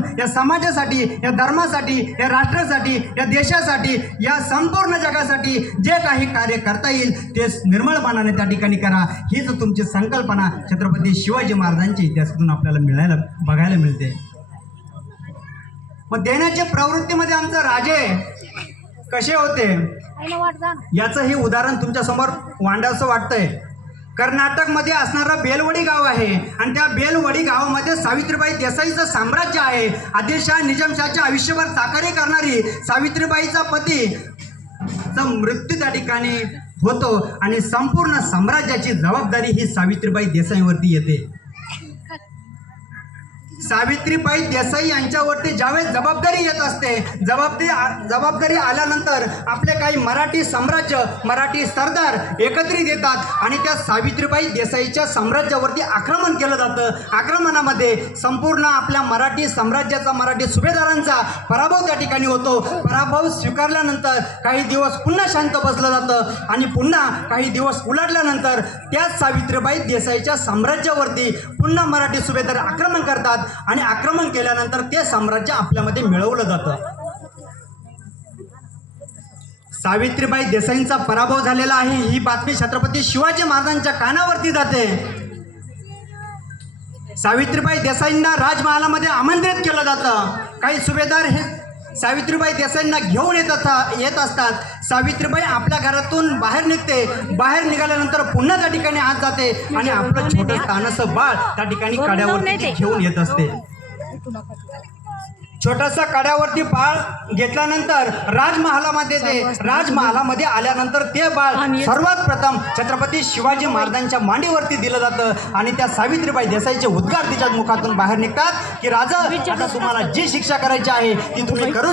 पासून या समाजासाठी, या धर्मासाठी, या राष्ट्रासाठी, या देशासाठी, या संपूर्ण जगासाठी जे काही कार्य करता येईल ते निर्मळपणाने त्या ठिकाणी करा. हीच तुमची संकल्पना छत्रपती शिवाजी महाराजांच्या इतिहासातून आपल्याला बघायला मिळते. मग देण्याच्या प्रवृत्तीमध्ये आमचे राजे कसे होते याचं हे उदाहरण तुमच्या समोर मांडावंसं वाटतंय. कर्नाटकमध्ये असणारं बेलवडी गाव आहे आणि त्या बेलवडी गावामध्ये सावित्रीबाई देसाईचं साम्राज्य आहे. आदिलशाह निजामशाहच्या आयुष्यभर चाकरी करणारी सावित्रीबाईचा पतीचा मृत्यू त्या ठिकाणी होतो आणि संपूर्ण साम्राज्याची जबाबदारी ही सावित्रीबाई देसाईवरती येते. सावित्रीबाई देसाई यांच्यावरती ज्यावेळेस जबाबदारी येत असते, जबाबदारी आल्यानंतर आपले काही मराठी साम्राज्य, मराठी सरदार एकत्रित येतात आणि त्या सावित्रीबाई देसाईच्या साम्राज्यावरती आक्रमण केलं जातं. आक्रमणामध्ये संपूर्ण आपल्या मराठी साम्राज्याचा, मराठी सुभेदारांचा पराभव त्या ठिकाणी होतो. पराभव स्वीकारल्यानंतर काही दिवस पुन्हा शांत बसलं जातं आणि पुन्हा काही दिवस उलटल्यानंतर त्याच सावित्रीबाई देसाईच्या साम्राज्यावरती पुन्हा मराठी सुभेदार आक्रमण करतात आणि आक्रमण केल्यानंतर ते साम्राज्य आपल्यामध्ये मिळवलं जातं. सावित्रीबाई देसाईंचा पराभव झालेला आहे ही बातमी छत्रपती शिवाजी महाराजांच्या कानावरती जाते. सावित्रीबाई देसाईंना राजमहालामध्ये आमंत्रित केलं जातं. काही सुभेदार हे सावित्रीबाई देसाईंना घेऊन येत असतात. सावित्रीबाई आपल्या घरातून बाहेर निघते. बाहेर निघाल्यानंतर पुन्हा त्या ठिकाणी आत जाते आणि आपलं छोटं तानसं बाळ त्या ठिकाणी कड्यावरती घेऊन येत असते. छोटासा कड्यावरती बाळ घेतल्यानंतर राजमहालामध्ये आल्यानंतर ते बाळ सर्वात प्रथम छत्रपती शिवाजी महाराजांच्या मांडीवरती दिलं जातं आणि त्या सावित्रीबाई देसाईचे उद्गार तिच्या मुखातून बाहेर निघतात की राजा, आता तुम्हाला जी शिक्षा करायची आहे ती तुम्ही करू